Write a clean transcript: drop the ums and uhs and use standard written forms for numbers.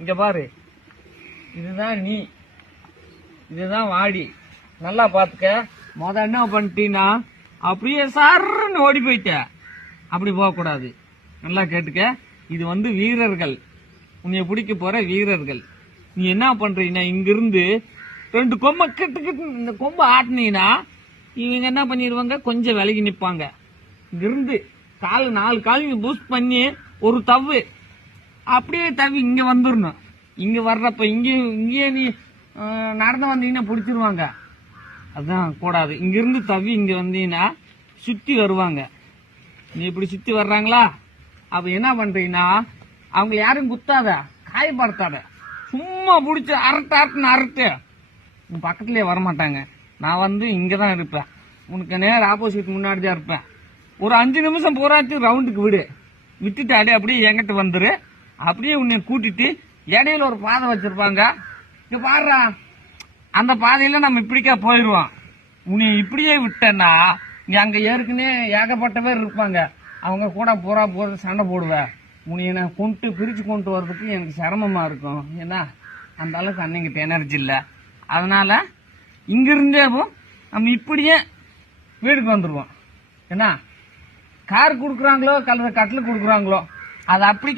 இங்க பாரு, இதுதான் நீ, இதுதான் வாடி. நல்லா பாத்துக்க. என்ன பண்ணிட்டீங்கன்னா அப்படியே சர்ன்னு ஓடி போயிட்ட. அப்படி போக கூடாது. நல்லா கேட்டுக்க. இது வீரர்கள், உன்னைய பிடிக்க போற வீரர்கள். நீ என்ன பண்றீங்கன்னா இங்கிருந்து 2 கொம்பை கிட்டு இந்த கொம்பை ஆட்டினீங்கன்னா இவங்க என்ன பண்ணிடுவாங்க, கொஞ்சம் விலகி நிப்பாங்க. இங்கிருந்து 4 கால் பூஸ்ட் பண்ணி ஒரு தவ்வு அப்படியே தவி இங்க வந்துடணும். இங்க வர்றப்ப இங்கே நீ நடந்து வந்தீங்கன்னா பிடிச்சிருவாங்க. அதுதான் கூடாது. இங்கிருந்து தவி இங்க வந்தீங்கன்னா சுத்தி வருவாங்க. நீ இப்படி சுத்தி வர்றாங்களா, அப்ப என்ன பண்றீங்கன்னா அவங்க யாரும் குத்தாத, காயப்படுத்தாத, சும்மா பிடிச்சி அரட்டு உன் பக்கத்துலயே வரமாட்டாங்க. நான் இங்கதான் இருப்பேன், உனக்கு நேர் ஆப்போசிட் முன்னாடி தான் இருப்பேன். ஒரு 5 நிமிஷம் பூராச்சு ரவுண்டுக்கு விடு, விட்டுட்டு அப்படியே என்கிட்ட வந்துரு. அப்படியே உன்னை கூட்டிட்டு இடையில ஒரு பாதை வச்சிருப்பாங்க. இங்க பாடுறா, அந்த பாதையில நம்ம இப்படிக்கா போயிடுவோம். உன்னை இப்படியே விட்டேன்னா நீ அங்க ஏற்கனவே ஏகப்பட்ட பேர் இருப்பாங்க, அவங்க கூட போற சண்டை போடுவேன். உன்னை நான் பிரிச்சு கொண்டு வர்றதுக்கு எனக்கு சிரமமா இருக்கும். ஏன்னா அந்த அளவுக்கு அன்னைங்கிட்ட எனர்ஜி இல்லை. அதனால இங்கிருந்தே நம்ம இப்படியே வீட்டுக்கு வந்துருவோம். ஏன்னா கார் கொடுக்குறாங்களோ கட்டில் கொடுக்குறாங்களோ அதை அப்படி